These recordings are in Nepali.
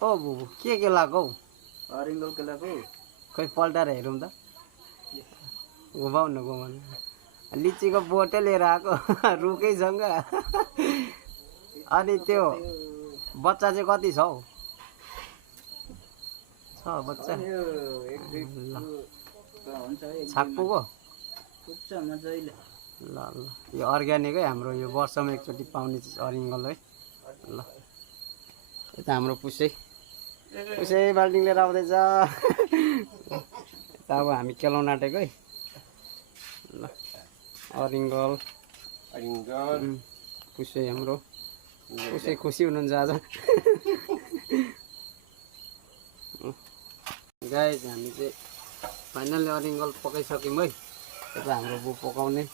ओ बुबु के लगाएको हौ? अरिङ्गल के लगाएको? खै पल्टाएर हेरौँ त। घुमाउनु लिचीको बोटै लिएर आएको रुखैसँग। अनि त्यो बच्चा चाहिँ कति छ हौ? छ बच्चा छाक्पुको ल ल यो अर्ग्यानिकै हाम्रो यो वर्षमा एकचोटि पाउने अरिङ्गल है। ल यता हाम्रो पुसै बाल्टिङ लिएर आउँदैछ। यता अब हामी केलाउन आँटेको है। ल अरिङ्गल पुसै हाम्रो पुसै खुसी हुनुहुन्छ आज। गाइस हामी चाहिँ फाइनली अरिङ्गल पकाइसक्यौँ है। यता हाम्रो बु पकाउने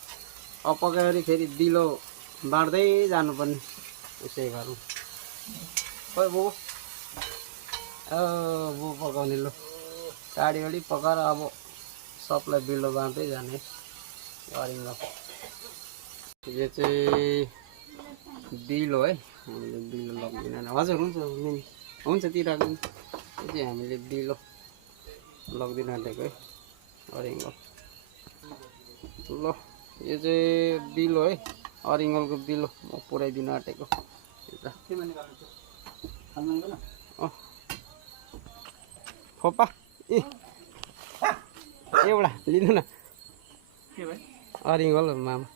अब पकाएर फेरि दिलो बाँड्दै जानुपर्ने उसै गरौँ। खोइ बु बु पकाउने लु काडीवाडी पकाएर अब सबलाई बिलो बाँड्दै जाने अरिङ्गल। यो चाहिँ दिलो है, हामीले दिलो लग्दैन। हजुर हुन्छ हुन्छ तिर यो चाहिँ हामीले दिलो लग्दिन आँटेको है अरिङ्गल। ल यो चाहिँ बिलो है, अरिङ्गलको बिलो म पुऱ्याइदिन आँटेको। खोपा ए एउटा लिनु न अरिङ्गल मामा।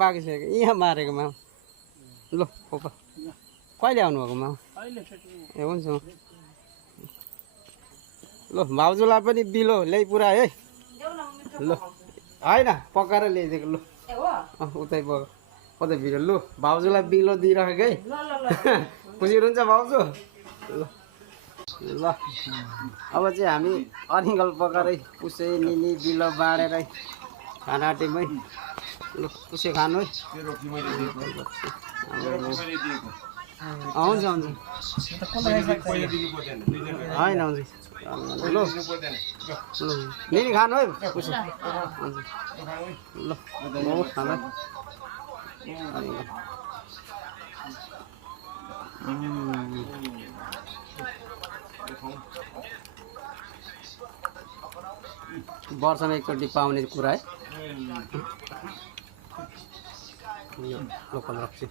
पाकिसकेको यहाँ मारेको मामा। ल खोपा कहिले आउनुभएको मामा? ए हुन्छ। ल भाउजूलाई पनि बिलो ल्याइ पुऱ्याए है। ल होइन पकाएर ल्याइदिएको। लु उतै पका उतै बिलो। लु भाउजूलाई बिलो दिइराखेको है। खुसी हुनुहुन्छ भाउजू? ल ल अब चाहिँ हामी अरिङ्गल पकाएरै पुसै निनी बिलो बाँडेरै खाना आँट्यौँ है। ल पुसै खानु है। हुन्छ हुन्छ होइन हुन्छ। ल निनी खानु है पुसै। ल म खानु वर्षमा एकचोटि पाउने कुरा है यो लोकल रक्सी।